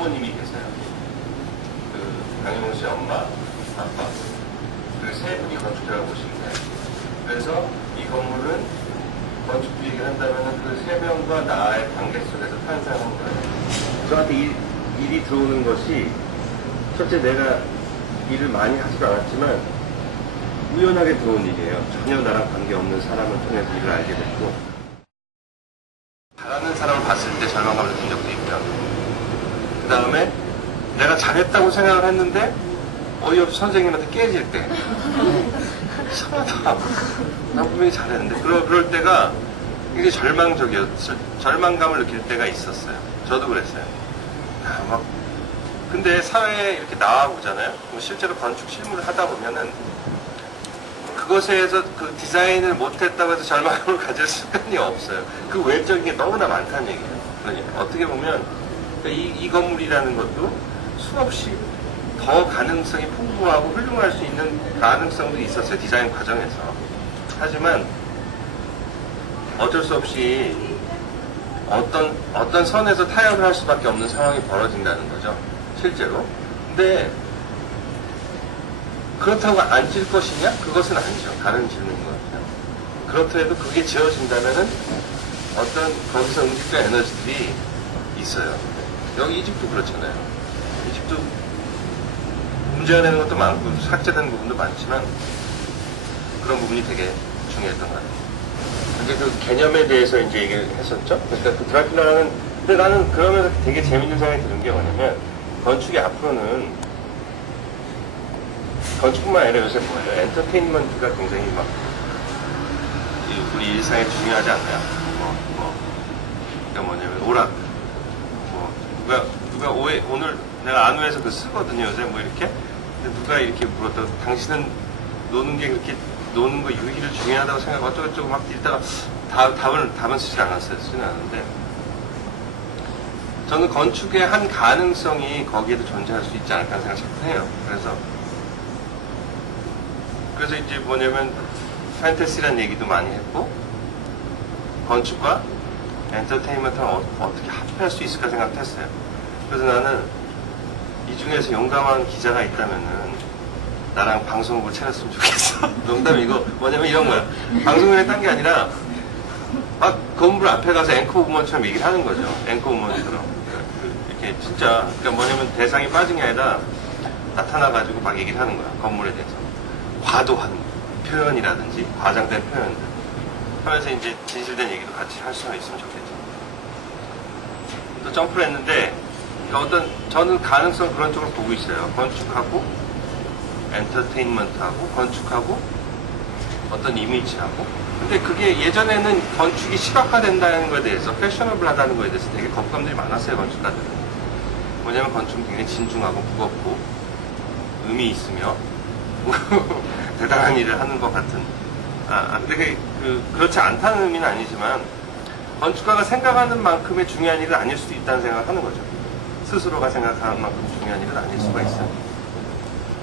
부모님이 계세요. 그 강영훈 씨 엄마, 아빠, 그 세 분이 건축자라고 보시면 돼요. 그래서 이 건물은 건축 얘기를 한다면 그 세 명과 나의 관계 속에서 탄생한 거예요. 저한테 일이 들어오는 것이 첫째 내가 일을 많이 하지도 않았지만 우연하게 들어온 일이에요. 전혀 나랑 관계없는 사람을 통해서 일을 알게 됐고 잘하는 사람을 봤을 때 절망감을 느낀 적도 있고요. 그 다음에 내가 잘했다고 생각을 했는데 어이없이 선생님한테 깨질 때 이상하다. 난 분명히 잘했는데 그럴 때가 굉장히 절망적이었어요. 절망감을 느낄 때가 있었어요. 저도 그랬어요. 근데 사회에 이렇게 나와보잖아요. 실제로 건축 실무를 하다 보면은 그것에 의해서 그 디자인을 못했다고 해서 절망감을 가질 수간이 없어요. 그 외적인 게 너무나 많다는 얘기예요. 그러니까 어떻게 보면 이 건물이라는 것도 수없이 더 가능성이 풍부하고 훌륭할 수 있는 가능성도 있었어요. 디자인 과정에서. 하지만 어쩔 수 없이 어떤 선에서 타협을 할 수밖에 없는 상황이 벌어진다는 거죠. 실제로. 근데 그렇다고 안 질 것이냐? 그것은 아니죠. 다른 질문인 것 같아요. 그렇다 해도 그게 지어진다면은 어떤 거기서 응집된 에너지들이 있어요. 여기 이집도 그렇잖아요. 이집도 문제가 되는 것도 많고 삭제되는 부분도 많지만 그런 부분이 되게 중요했던 것 같아요. 근데 그 개념에 대해서 이제 얘기를 했었죠. 그러니까 그 드라큘라는 근데 나는 그러면서 되게 재밌는 생각이 드는 게 뭐냐면 건축이 앞으로는 건축뿐만 아니라 요새 뭐예요? 엔터테인먼트가 굉장히 막 우리 일상에 중요하지 않나요? 그러니까 뭐냐면 오락 누가 오늘 내가 안우에서 그 쓰거든요 요새 뭐 이렇게 근데 누가 이렇게 물었다 당신은 노는 게 그렇게 노는 거 유희를 중요하다고 생각하고 어쩌고저쩌고 막 읽다가 답은 쓰지 않았어요. 쓰지는 않았는데 저는 건축의 한 가능성이 거기에도 존재할 수 있지 않을까 생각을 자꾸 해요. 그래서 이제 뭐냐면 판타지라는 얘기도 많이 했고 건축과 엔터테인먼트를 어떻게 합할 수 있을까 생각도 했어요. 그래서 나는 이 중에서 용감한 기자가 있다면은 나랑 방송국을 차렸으면 좋겠어. 농담이 이거 뭐냐면 이런 거야. 방송국에 딴 게 아니라 막 건물 앞에 가서 앵커 우먼처럼 얘기를 하는 거죠. 앵커 우먼처럼. 이렇게 진짜 그러니까 뭐냐면 대상이 빠진 게 아니라 나타나가지고 막 얘기를 하는 거야. 건물에 대해서. 과도한 표현이라든지 과장된 표현들 하면서 이제 진실된 얘기도 같이 할 수가 있으면 좋겠죠. 또 점프를 했는데 저는 가능성 그런 쪽으로 보고 있어요. 건축하고 엔터테인먼트하고 건축하고 어떤 이미지하고 근데 그게 예전에는 건축이 시각화된다는 거에 대해서 패셔너블하다는 거에 대해서 되게 거부감들이 많았어요. 건축가들은 뭐냐면 건축은 굉장히 진중하고 무겁고 의미 있으며 대단한 일을 하는 것 같은 근데 그렇지 않다는 의미는 아니지만 건축가가 생각하는 만큼의 중요한 일은 아닐 수도 있다는 생각을 하는 거죠. 스스로가 생각하는 만큼 중요한 일은 아닐 수가 있어요.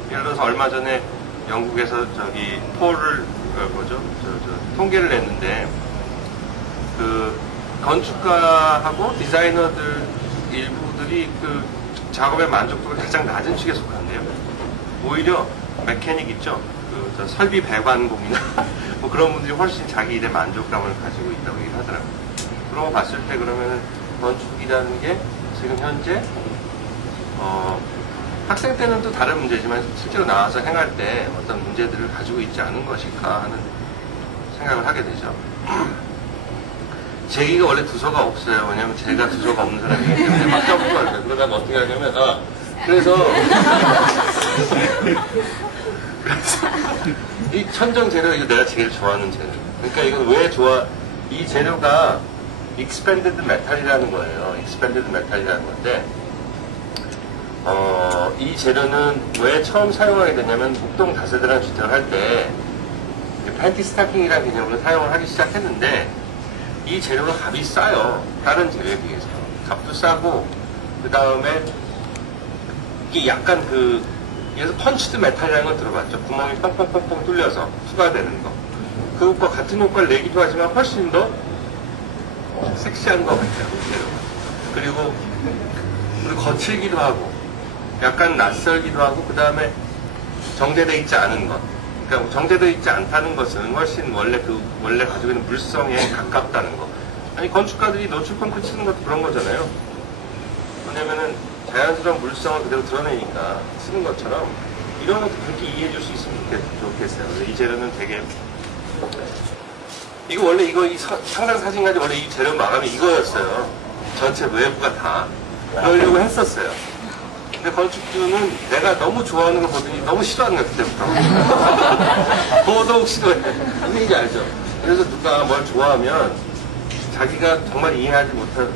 예를 들어서 얼마 전에 영국에서 저기 폴을 통계를 냈는데 그 건축가하고 디자이너들 일부들이 그 작업의 만족도가 가장 낮은 축에 속한데요. 오히려 메케닉 있죠. 그 설비 배관공이나 뭐 그런 분들이 훨씬 자기 일에 만족감을 가지고 있다고 얘기하더라고요. 그런 거 봤을 때 그러면은 건축이라는 게 지금 현재 학생 때는 또 다른 문제지만 실제로 나와서 행할 때 어떤 문제들을 가지고 있지 않은 것일까 하는 생각을 하게 되죠. 제기가 원래 두서가 없어요. 왜냐면 제가 두서가 없는 사람이기 때문에 막 점프가 안 돼요. 그러다가 어떻게 하냐면 그래서 이 천정 재료 이거 내가 제일 좋아하는 재료. 그러니까 이건 왜 좋아? 이 재료가 expanded metal이라는 거예요. expanded metal이라는 건데 이 재료는 왜 처음 사용하게 되냐면 목동 다세대라는 주택을 할 때 팬티 스타킹이라는 개념으로 사용을 하기 시작했는데 이 재료가 값이 싸요. 다른 재료에 비해서 값도 싸고 그 다음에 이게 약간 그래서 펀치드 메탈이라는 걸 들어봤죠. 구멍이 뻥뻥뻥뻥 뚫려서 투과되는 거. 그것과 같은 효과를 내기도 하지만 훨씬 더 섹시한 것 같아요. 그리고 그리고 거칠기도 하고 약간 낯설기도 하고 그 다음에 정제되어 있지 않은 것. 그러니까 정제되어 있지 않다는 것은 훨씬 원래 가지고 있는 물성에 가깝다는 거. 아니 건축가들이 노출 콘크리트 쓰는 것도 그런 거잖아요. 왜냐면은 자연스러운 물성을 그대로 드러내니까 쓰는 것처럼 이런 것도 그렇게 이해해 줄 수 있으면 좋겠어요. 이 재료는 되게 이거 원래 이 상당 사진까지 원래 이 재료 마감이 이거였어요. 전체 외부가 다 그러려고 했었어요. 근데 건축주는 내가 너무 좋아하는 걸 보더니 너무 싫어하는 거야 그때부터. 더더욱 싫어해. 무슨 얘기인지 알죠? 그래서 누가 뭘 좋아하면 자기가 정말 이해하지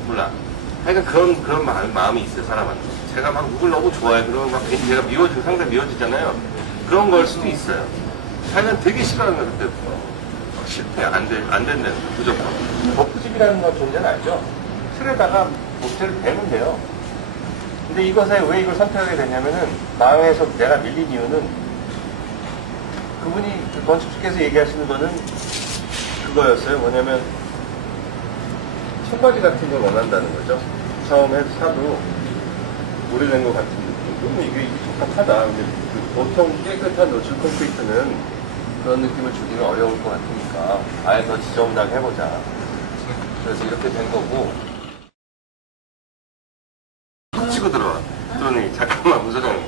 몰라. 하여간 그런 마음이 있어요 사람한테. 제가 막 누굴 너무 좋아해. 그러면 막 괜히 제가 상당히 미워지잖아요. 그런 걸 수도 있어요. 하여간 되게 싫어하는 거야 그때부터. 실패 안 된다는 거 무조건. 버프집이라는 건 존재는 알죠? 틀에다가 모텔을 대면 돼요. 근데 이것에 왜 이걸 선택하게 됐냐면은 마음에서 내가 밀린 이유는 그분이 그 건축주께서 얘기하시는 거는 그거였어요. 뭐냐면 청바지 같은 걸 원한다는 거죠. 처음에 사도 오래된 것 같은 느낌. 그러면 이게 적합하다. 근데 보통 깨끗한 노출 콘크리트는 그런 느낌을 주기는 어려울 것 같으니까 아예 더 지저분하게 해보자. 그래서 이렇게 된 거고. 치고 들어와. 그러니 잠깐만 문 소장님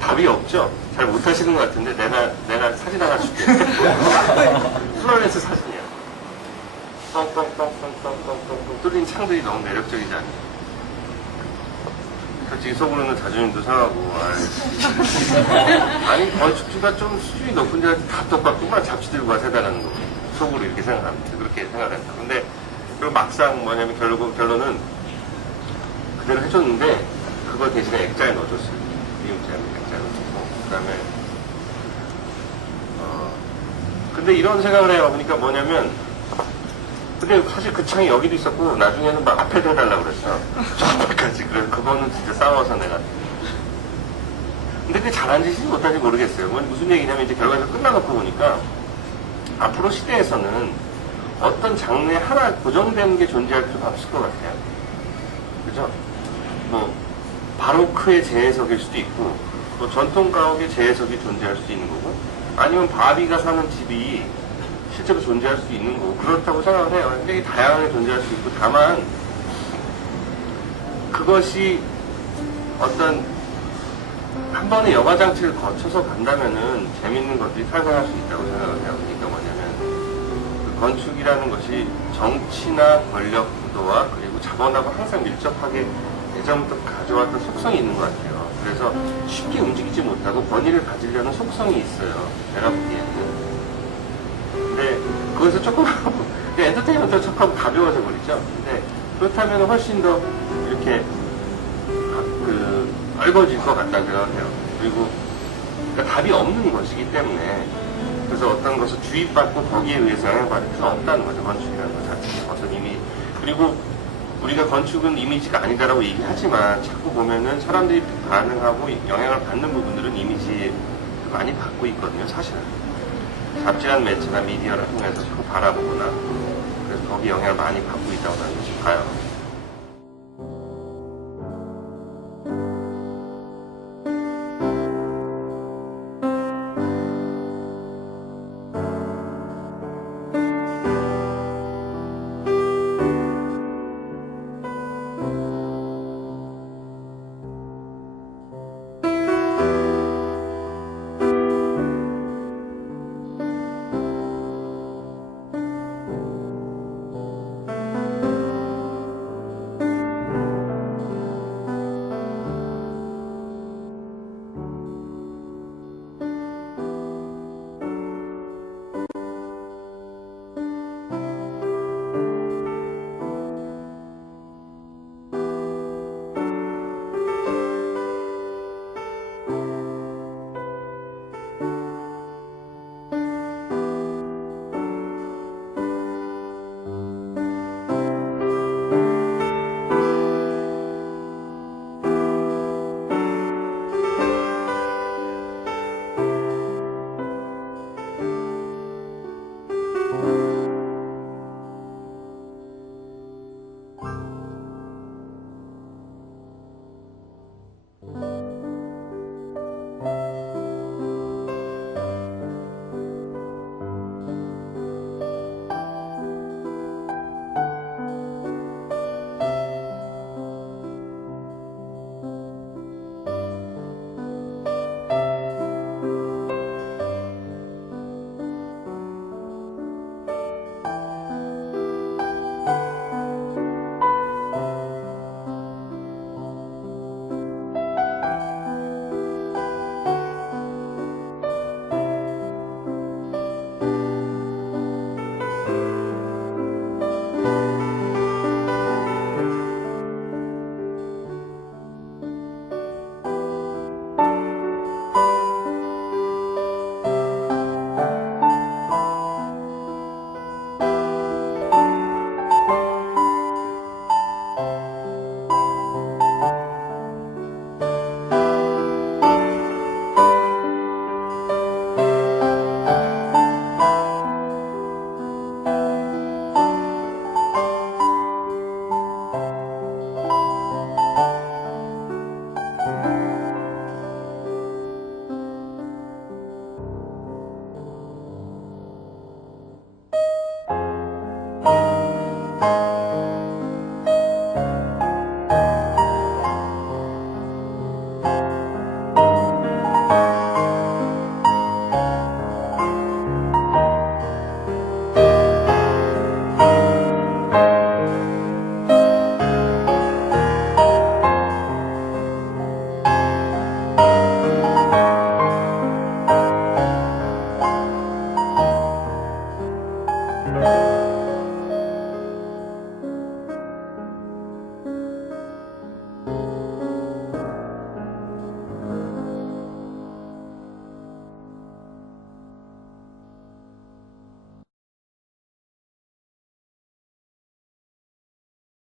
답이 없죠? 잘 못하시는 것 같은데 내가 사진 하나 줄게. 플로렌스 사진이야. 뻥뻥뻥뻥뻥뻥뻥 뚫린 창들이 너무 매력적이지 않니? 솔직히 속으로는 자존심도 상하고 아니 건축주가 좀 수준이 높은 데가 다 똑같구만. 잡지 들고 와서 해달라는 거 속으로 이렇게 생각합니다. 그렇게 생각한다. 근데 그리고 막상 뭐냐면 결론은 그대로 해줬는데 그거 대신에 액자에 넣어줬어요. 미용자에 액자에 넣어줬고 그 다음에 근데 이런 생각을 해요. 그러니까 뭐냐면 근데 사실 그 창이 여기도 있었고 나중에는 막 앞에도 해달라고 그랬어. 저까지. 그래서 그거는 진짜 싸워서 내가. 근데 그게 잘한 짓인지 못한지 모르겠어요. 무슨 얘기냐면 이제 결과적으로 끝나놓고 보니까 앞으로 시대에서는 어떤 장르에 하나 고정되는 게 존재할 필요가 없을 것 같아요. 그죠? 뭐 바로크의 재해석일 수도 있고 뭐 전통 가옥의 재해석이 존재할 수도 있는 거고 아니면 바비가 사는 집이 실제로 존재할 수 있는 거고 그렇다고 생각을 해요. 굉장히 다양하게 존재할 수 있고 다만 그것이 어떤 한 번의 여가 장치를 거쳐서 간다면은 재밌는 것들이 탄생할 수 있다고 생각을 해요. 그러니까 뭐냐면 그 건축이라는 것이 정치나 권력 구도와 그리고 자본하고 항상 밀접하게 예전부터 가져왔던 속성이 있는 것 같아요. 그래서 쉽게 움직이지 못하고 권위를 가지려는 속성이 있어요. 제가 보기에는. 근데 거기서 조금 엔터테인먼트가 조금 가벼워져 버리죠. 근데 그렇다면 훨씬 더 이렇게 넓어질 것 같다는 생각을 해요. 그리고 그러니까 답이 없는 것이기 때문에 그래서 어떤 것을 주입받고 거기에 의해서 영향받을 필요가 없다는 거죠. 건축이라는 것 자체에 어떤 그리고 우리가 건축은 이미지가 아니다라고 얘기하지만 자꾸 보면은 사람들이 반응하고 영향을 받는 부분들은 이미지에 많이 받고 있거든요. 사실은. 잡지란 매체나 미디어를 통해서 자꾸 바라보거나 그래서 거기 영향을 많이 받고 있다고 나는 봐요.